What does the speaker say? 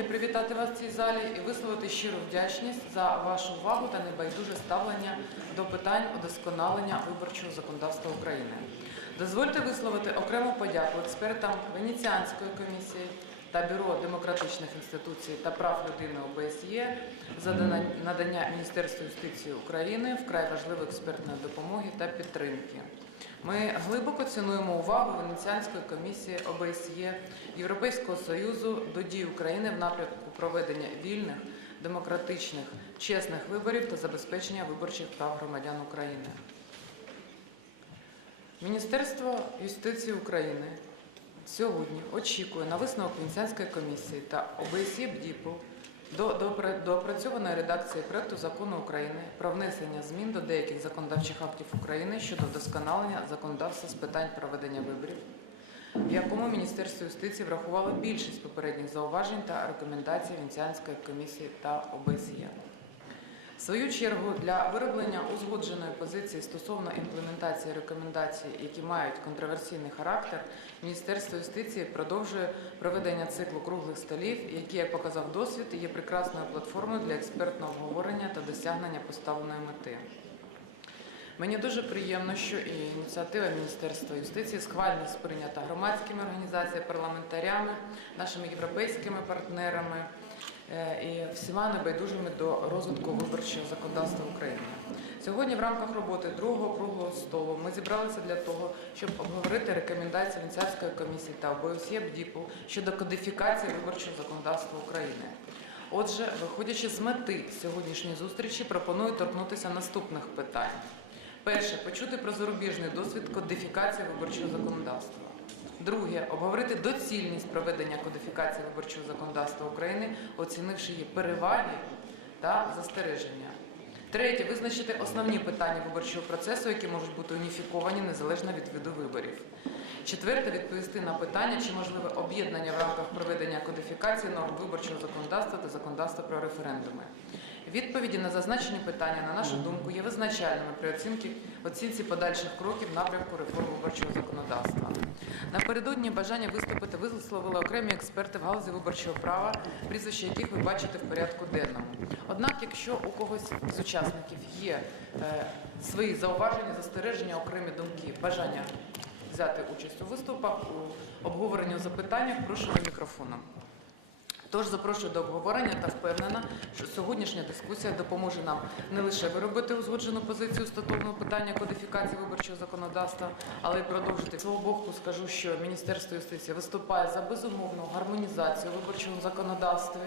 вдруге привітати вас в цій залі і висловити щиру вдячність за вашу увагу та небайдуже ставлення до питань удосконалення виборчого законодавства України. Дозвольте висловити окрему подяку експертам Венеціанської комісії та Бюро демократичних інституцій та прав людини ОБСЄ за надання Міністерству юстиції України вкрай важливої експертної допомоги та підтримки. Ми глибоко цінуємо увагу Венеціанської комісії ОБСЄ Європейського Союзу до дій України в напрямку проведення вільних, демократичних, чесних виборів та забезпечення виборчих прав громадян України. Міністерство юстиції України сьогодні очікує на висновок Венеціанської комісії та ОБСЄ БДІПЛ до до доопрацьованої редакції проекту закону України про внесення змін до деяких законодавчих актів України щодо вдосконалення законодавства з питань проведення виборів, в якому Міністерство юстиції врахувало більшість попередніх зауважень та рекомендацій Венеціанської комісії та ОБСЄ. В свою чергу для вироблення узгодженої позиції стосовно імплементації рекомендацій, які мають контроверсійний характер, Міністерство юстиції продовжує проведення циклу круглих столів, які, як показав досвід, є прекрасною платформою для експертного обговорення та досягнення поставленої мети. Мені дуже приємно, що і ініціатива Міністерства юстиції схвально сприйнята громадськими організаціями, парламентарями, нашими європейськими партнерами і всіма небайдужими до розвитку виборчого законодавства України. Сьогодні в рамках роботи другого круглого столу ми зібралися для того, щоб обговорити рекомендації Венеціанської комісії та ОБСЄ БДІПу щодо кодифікації виборчого законодавства України. Отже, виходячи з мети сьогоднішньої зустрічі, пропоную торкнутися наступних питань. Перше почути про зарубіжний досвід кодифікації виборчого законодавства. Друге обговорити доцільність проведення кодифікації виборчого законодавства України, оцінивши її переваги та застереження. Третє визначити основні питання виборчого процесу, які можуть бути уніфіковані незалежно від виду виборів. Четверте відповісти на питання, чи можливе об'єднання в рамках проведення кодифікації норм виборчого законодавства та законодавства про референдуми. Відповіді на зазначені питання, на нашу думку, є визначальними при оцінці, оцінці подальших кроків напрямку реформи виборчого законодавства. Напередодні бажання виступити висловили окремі експерти в галузі виборчого права, прізвища яких ви бачите в порядку денному. Однак, якщо у когось з учасників є е, свої зауваження, застереження, окремі думки, бажання взяти участь у виступах, у обговоренні у запитаннях, прошу до мікрофону. Тож запрошую до обговорення та впевнена, що сьогоднішня дискусія допоможе нам не лише виробити узгоджену позицію стосовно питання кодифікації виборчого законодавства, але й продовжити З свого боку. Скажу, що Міністерство юстиції виступає за безумовну гармонізацію виборчого законодавства